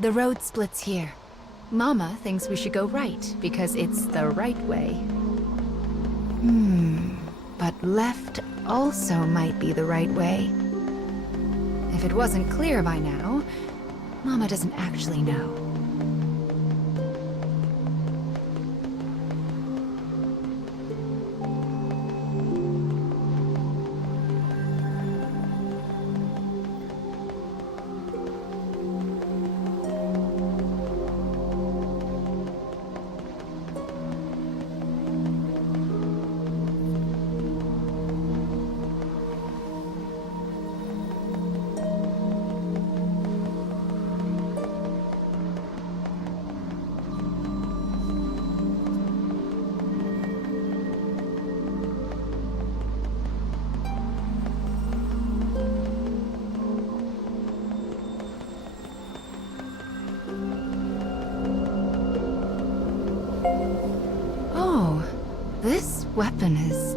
The road splits here. Mama thinks we should go right, because it's the right way. But left also might be the right way. If it wasn't clear by now, Mama doesn't actually know. This weapon is...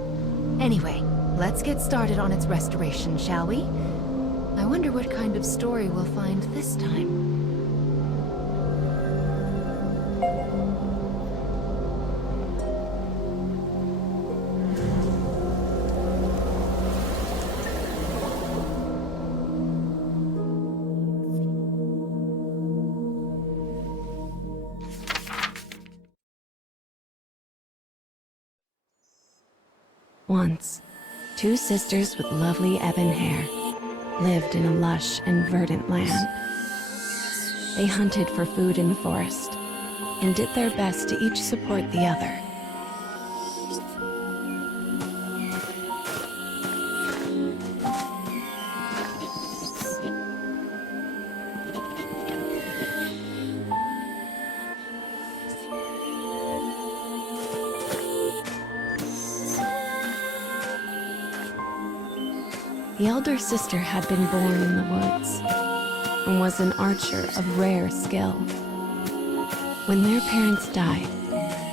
Anyway, let's get started on its restoration, shall we? I wonder what kind of story we'll find this time. Once, two sisters with lovely ebon hair lived in a lush and verdant land. They hunted for food in the forest and did their best to each support the other. The elder sister had been born in the woods and was an archer of rare skill. When their parents died,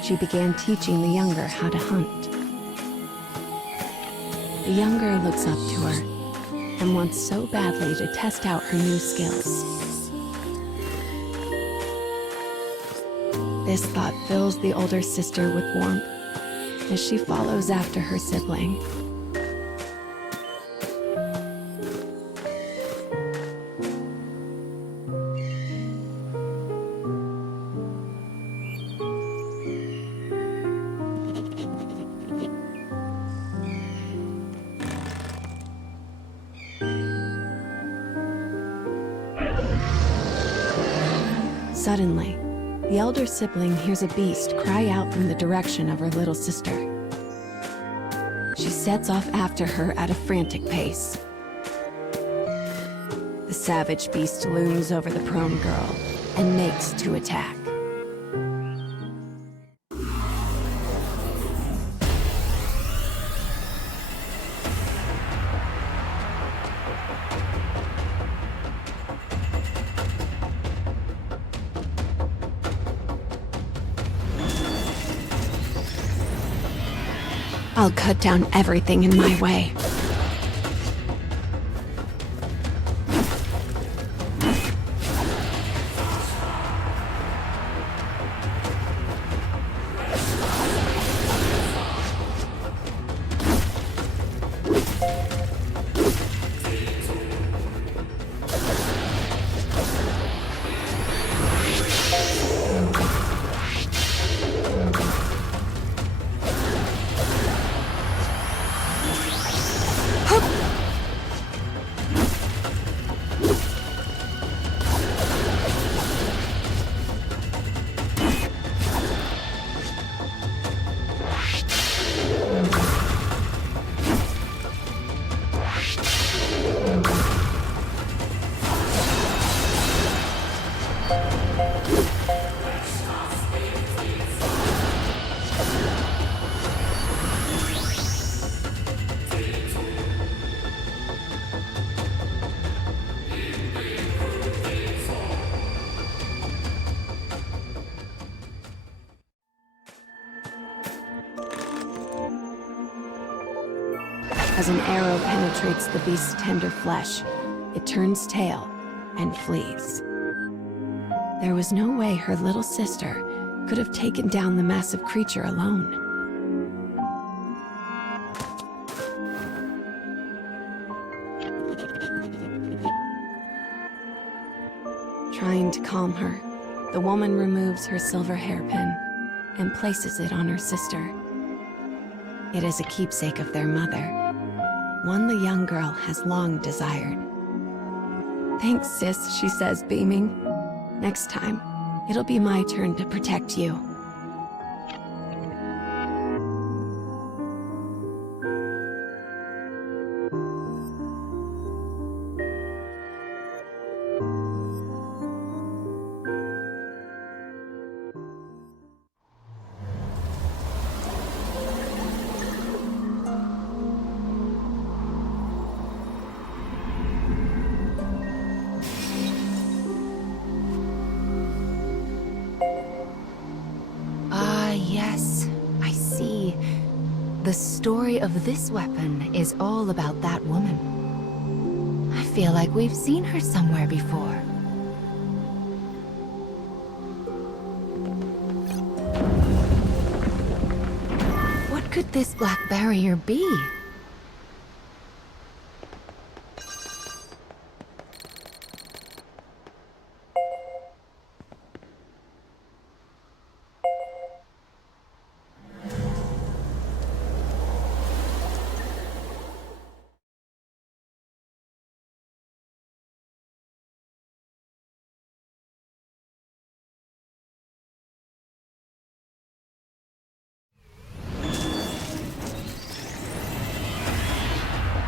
she began teaching the younger how to hunt. The younger looks up to her and wants so badly to test out her new skills. This thought fills the older sister with warmth as she follows after her sibling. Suddenly, the elder sibling hears a beast cry out from the direction of her little sister. She sets off after her at a frantic pace. The savage beast looms over the prone girl and makes to attack. I'll cut down everything in my way. As an arrow penetrates the beast's tender flesh, it turns tail and flees. There was no way her little sister could have taken down the massive creature alone. Trying to calm her, the woman removes her silver hairpin and places it on her sister. It is a keepsake of their mother, one the young girl has long desired. "Thanks, sis," she says, beaming. "Next time, it'll be my turn to protect you." Yes, I see. The story of this weapon is all about that woman. I feel like we've seen her somewhere before. What could this black barrier be?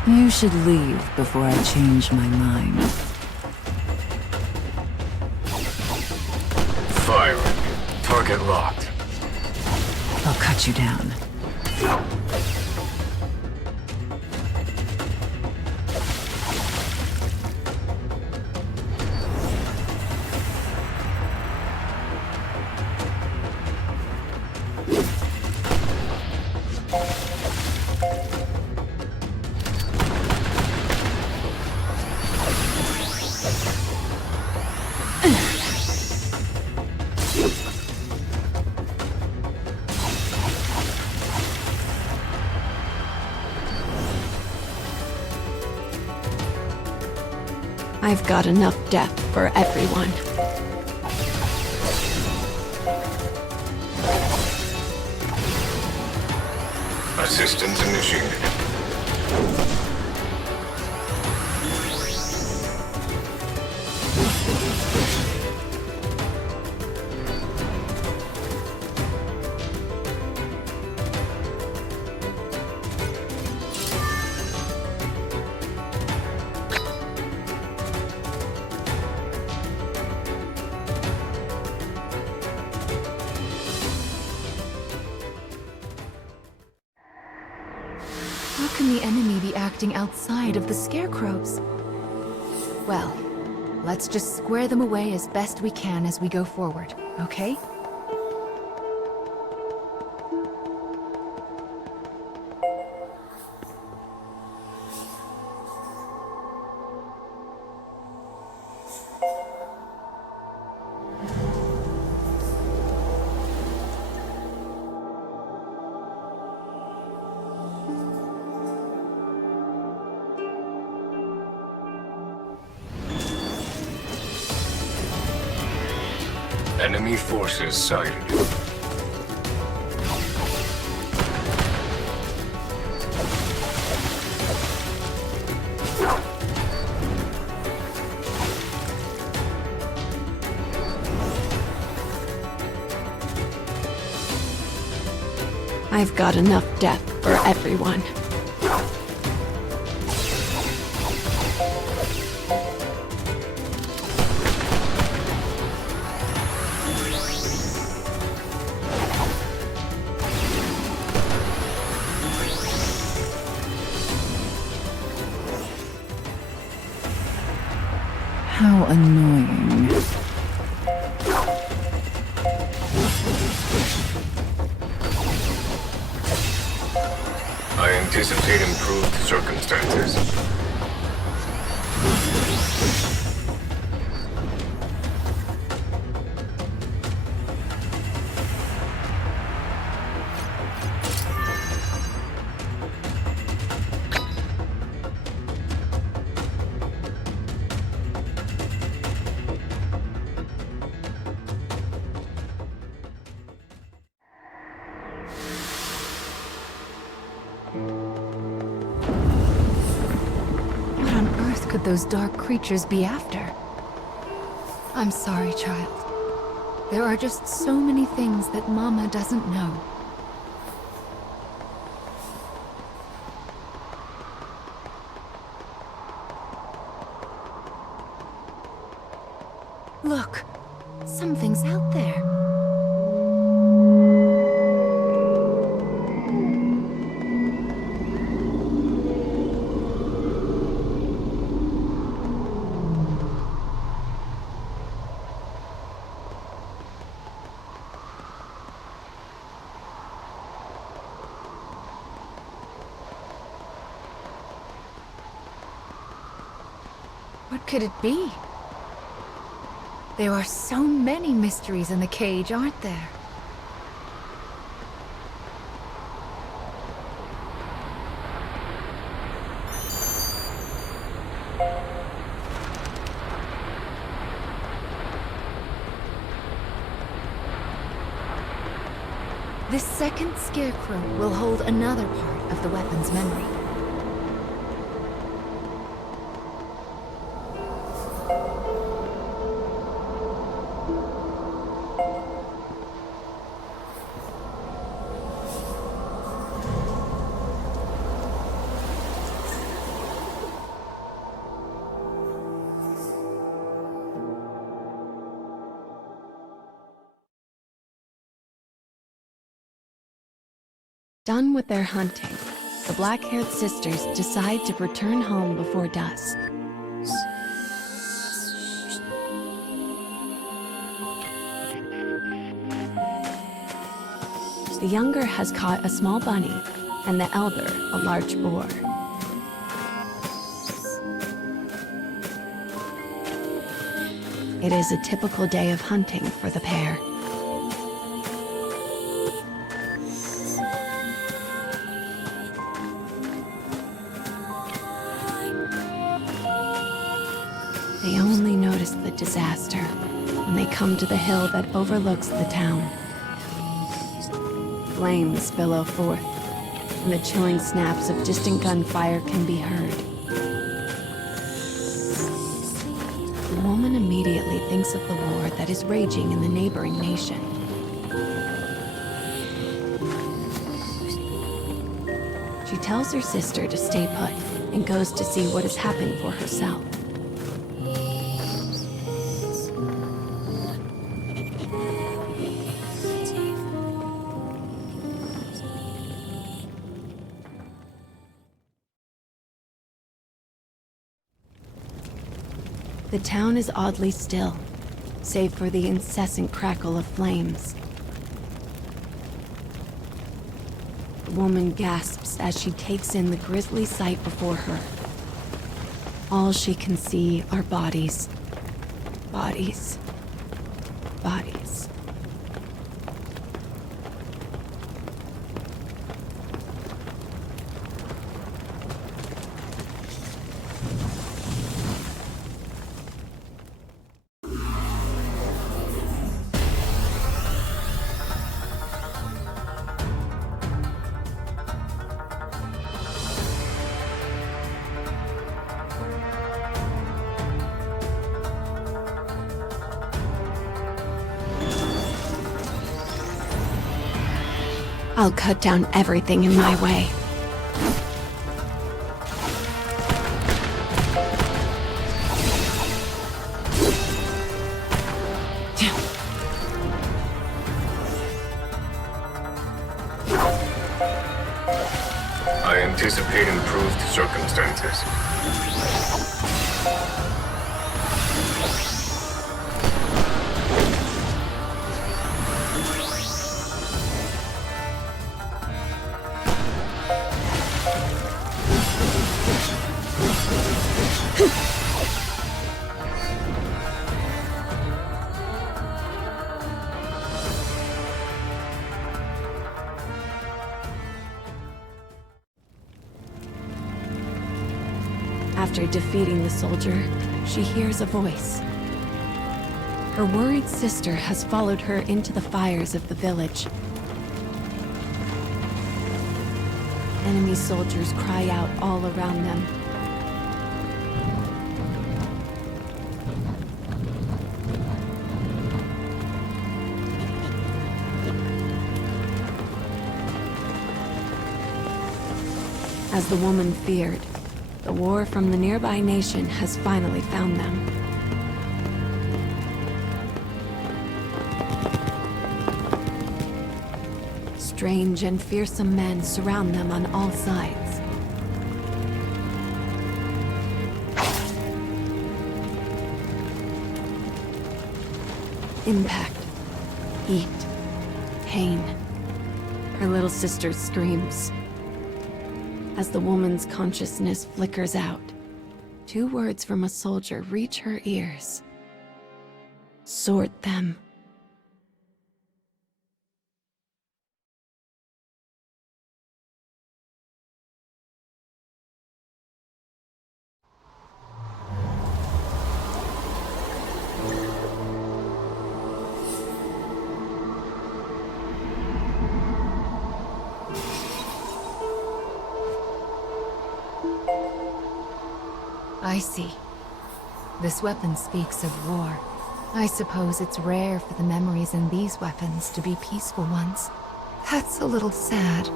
You should leave before I change my mind. Firing. Target locked. I'll cut you down. I've got enough death for everyone. Assistance initiated. How can the enemy be acting outside of the scarecrows? Well, let's just square them away as best we can as we go forward, okay? Enemy forces sighted. I've got enough death for everyone. How annoying. I anticipate improved circumstances. could those dark creatures be after? I'm sorry, child. There are just so many things that Mama doesn't know. Look, something's out there. What could it be? There are so many mysteries in the cage, aren't there? This second scarecrow will hold another part of the weapon's memory. Done with their hunting, the black-haired sisters decide to return home before dusk. The younger has caught a small bunny, and the elder a large boar. It is a typical day of hunting for the pair. They only notice the disaster when they come to the hill that overlooks the town. Flames billow forth, and the chilling snaps of distant gunfire can be heard. The woman immediately thinks of the war that is raging in the neighboring nation. She tells her sister to stay put and goes to see what has happened for herself. The town is oddly still, save for the incessant crackle of flames. The woman gasps as she takes in the grisly sight before her. All she can see are bodies. Bodies. Bodies. I'll cut down everything in my way. I anticipate improved circumstances. After defeating the soldier, she hears a voice. Her worried sister has followed her into the fires of the village. Enemy soldiers cry out all around them. As the woman feared, the war from the nearby nation has finally found them. Strange and fearsome men surround them on all sides. Impact, heat, pain. Her little sister screams. As the woman's consciousness flickers out, 2 words from a soldier reach her ears. Sort them. I see. This weapon speaks of war. I suppose it's rare for the memories in these weapons to be peaceful ones. That's a little sad.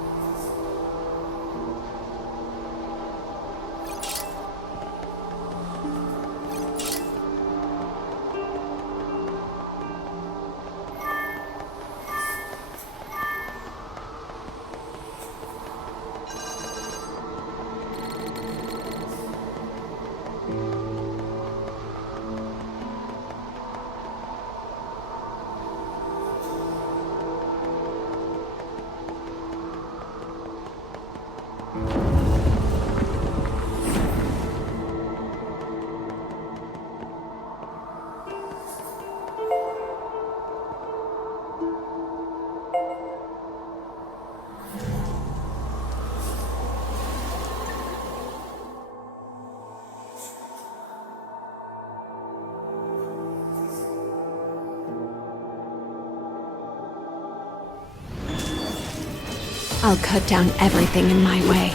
I'll cut down everything in my way.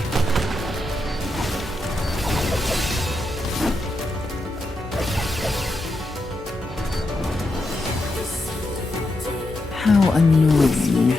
How annoying.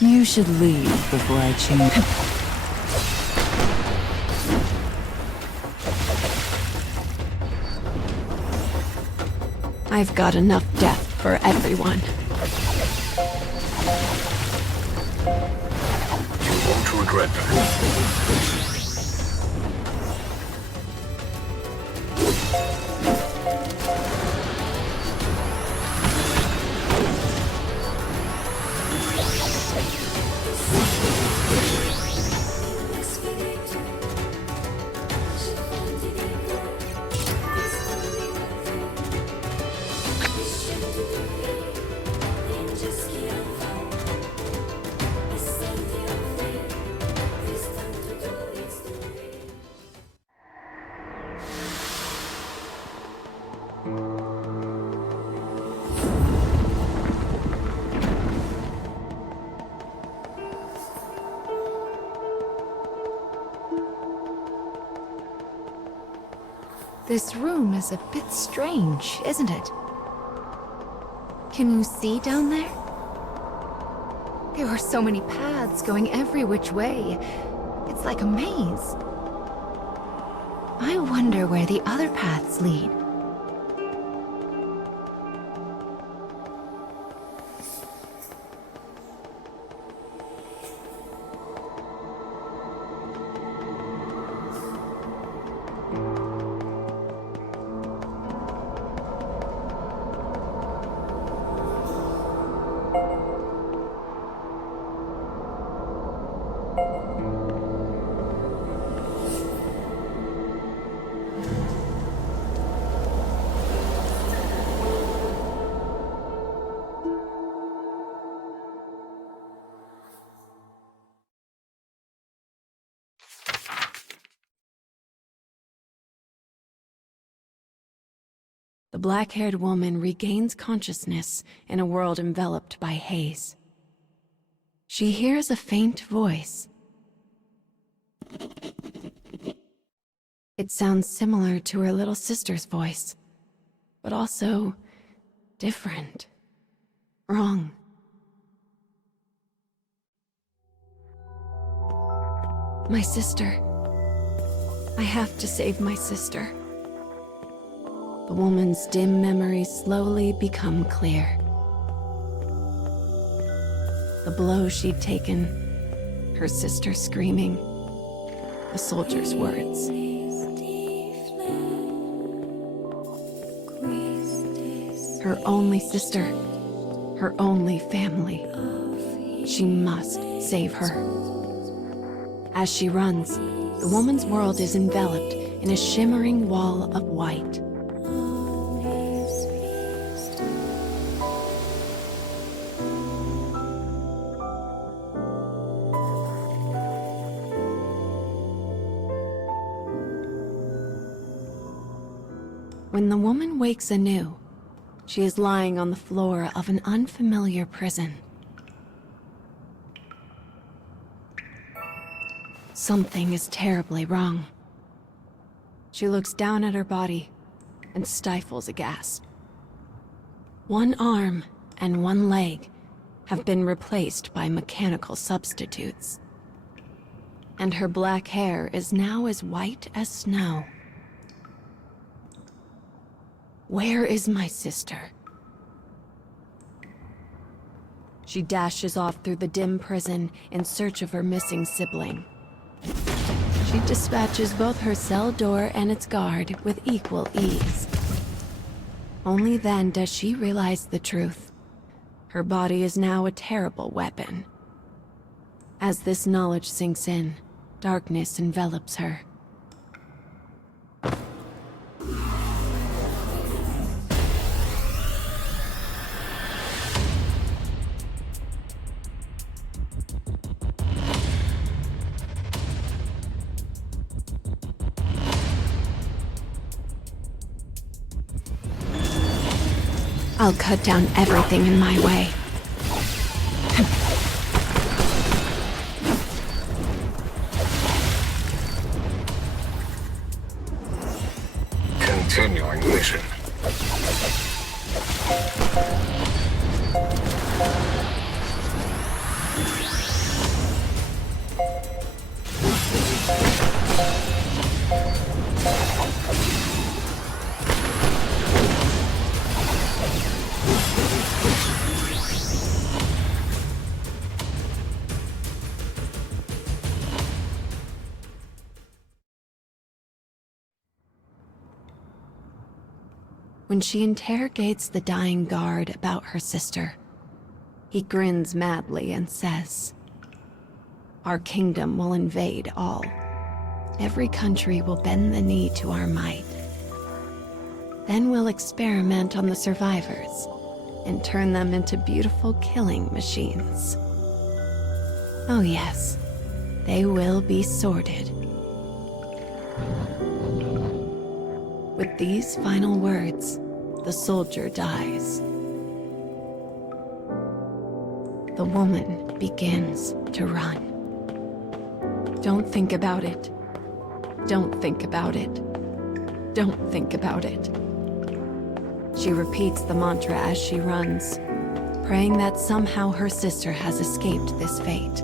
You should leave before I change. I've got enough death for everyone. You won't regret that. This room is a bit strange, isn't it? Can you see down there? There are so many paths going every which way. It's like a maze. I wonder where the other paths lead. The black-haired woman regains consciousness in a world enveloped by haze. She hears a faint voice. It sounds similar to her little sister's voice, but also different, wrong. My sister. I have to save my sister. The woman's dim memories slowly become clear. The blow she'd taken, her sister screaming, the soldier's words. Her only sister, her only family. She must save her. As she runs, the woman's world is enveloped in a shimmering wall of white. When the woman wakes anew, she is lying on the floor of an unfamiliar prison. Something is terribly wrong. She looks down at her body and stifles a gasp. One arm and one leg have been replaced by mechanical substitutes. And her black hair is now as white as snow. Where is my sister? She dashes off through the dim prison in search of her missing sibling. She dispatches both her cell door and its guard with equal ease. Only then does she realize the truth. Her body is now a terrible weapon. As this knowledge sinks in, darkness envelops her. I'll cut down everything in my way. Continuing mission. When she interrogates the dying guard about her sister, he grins madly and says, "Our kingdom will invade all. Every country will bend the knee to our might. Then we'll experiment on the survivors and turn them into beautiful killing machines. Oh yes, they will be sorted." With these final words, the soldier dies. The woman begins to run. Don't think about it. Don't think about it. Don't think about it. She repeats the mantra as she runs, praying that somehow her sister has escaped this fate.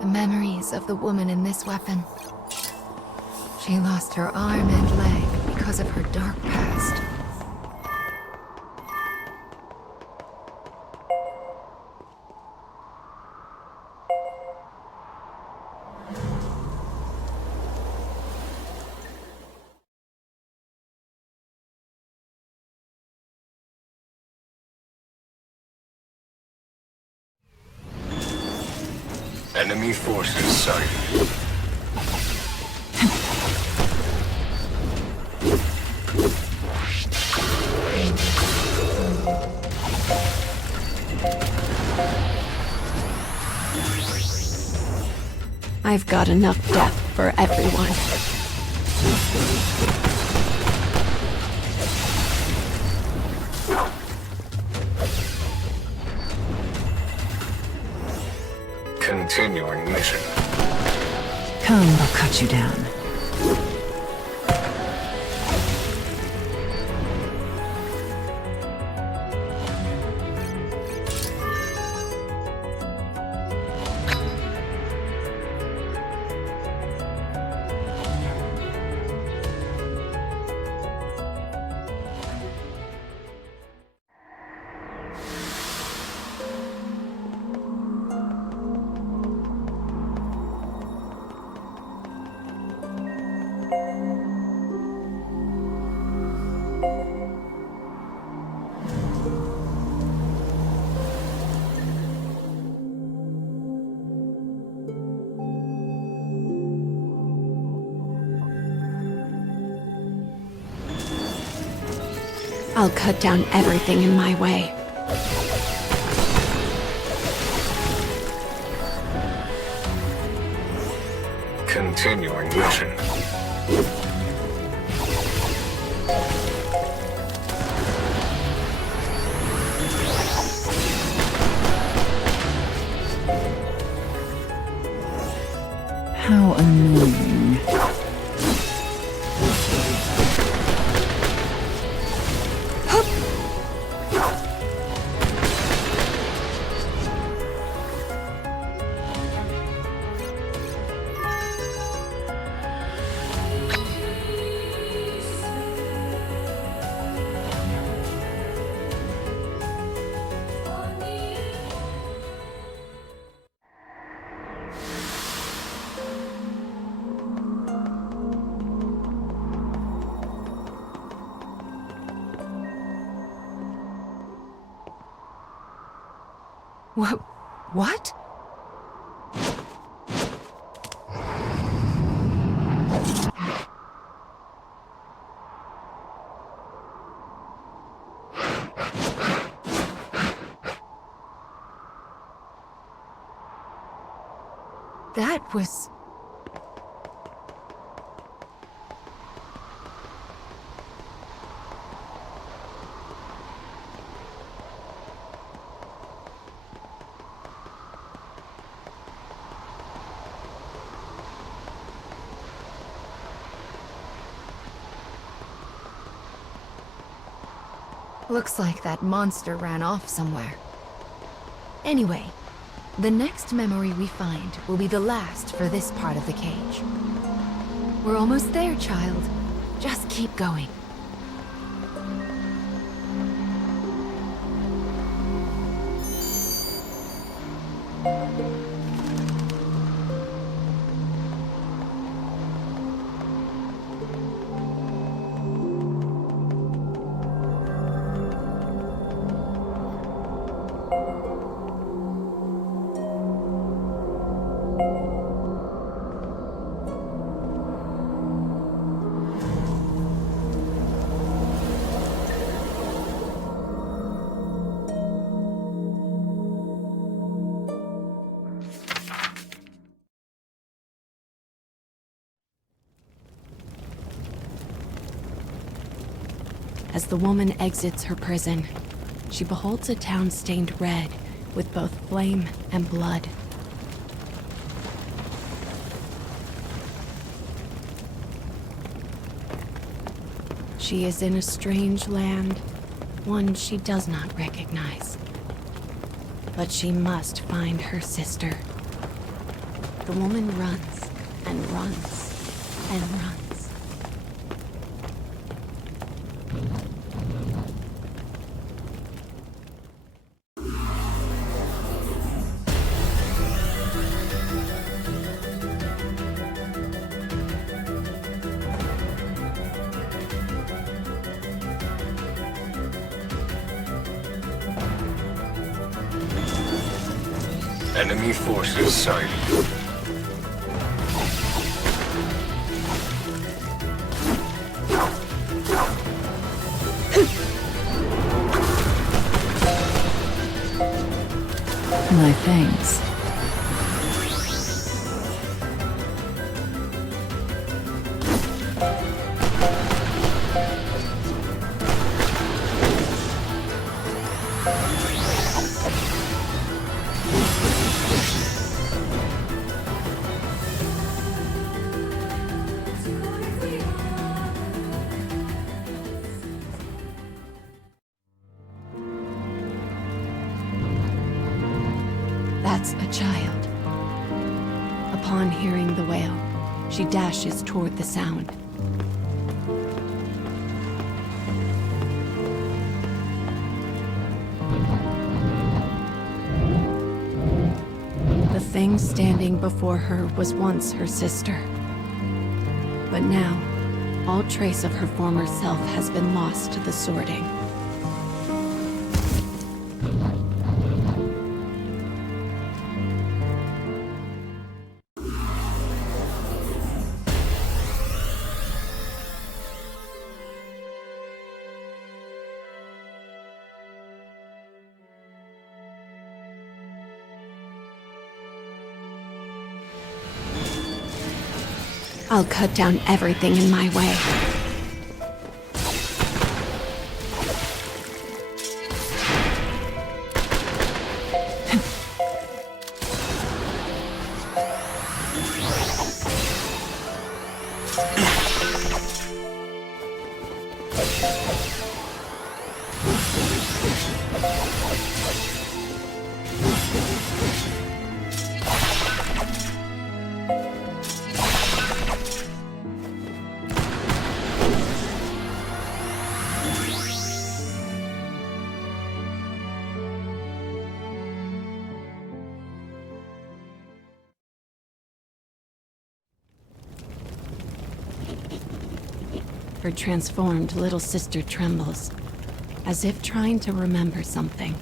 The memories of the woman in this weapon. She lost her arm and leg because of her dark past. Enemy forces sighted. I've got enough death for everyone. Continuing mission. Come, I'll cut you down. I'll cut down everything in my way. Continuing mission. How annoying. What? That was... Looks like that monster ran off somewhere. Anyway, the next memory we find will be the last for this part of the cage. We're almost there, child. Just keep going. As the woman exits her prison, she beholds a town stained red with both flame and blood. She is in a strange land, one she does not recognize. But she must find her sister. The woman runs and runs and runs. Enemy forces sighted. My thanks. That's a child. Upon hearing the wail, she dashes toward the sound. The thing standing before her was once her sister. But now, all trace of her former self has been lost to the sorting. I'll cut down everything in my way. Her transformed little sister trembles, as if trying to remember something.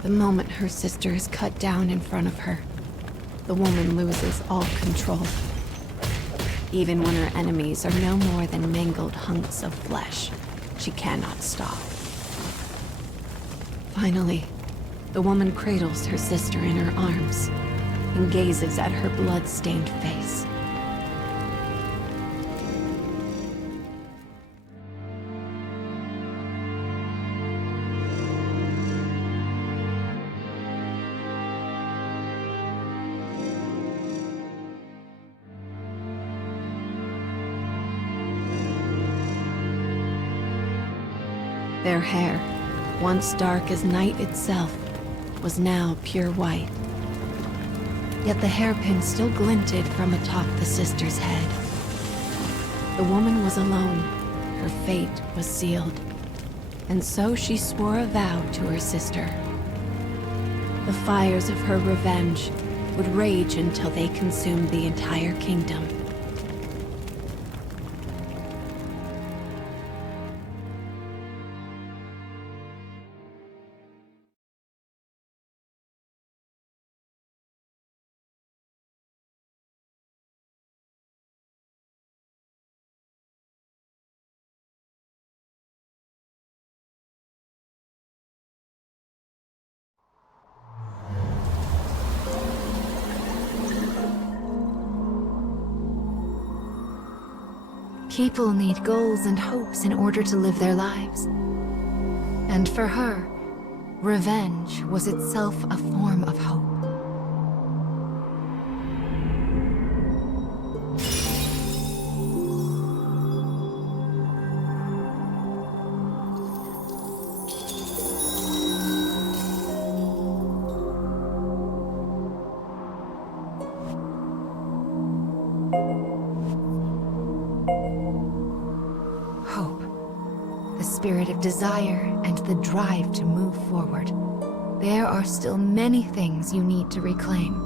The moment her sister is cut down in front of her, the woman loses all control. Even when her enemies are no more than mangled hunks of flesh, she cannot stop. Finally, the woman cradles her sister in her arms and gazes at her blood-stained face. Their hair, once dark as night itself, was now pure white. Yet the hairpin still glinted from atop the sister's head. The woman was alone. Her fate was sealed. And so she swore a vow to her sister. The fires of her revenge would rage until they consumed the entire kingdom. People need goals and hopes in order to live their lives. And for her, revenge was itself a form of hope. Spirit of desire and the drive to move forward. There are still many things you need to reclaim.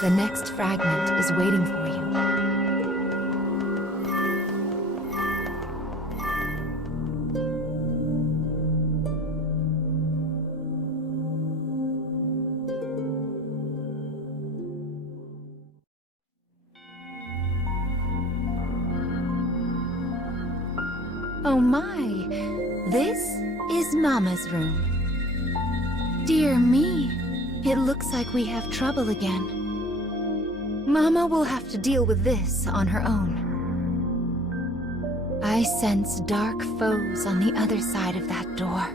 The next fragment is waiting for you. Oh my, this is Mama's room. Dear me, it looks like we have trouble again. Mama will have to deal with this on her own. I sense dark foes on the other side of that door.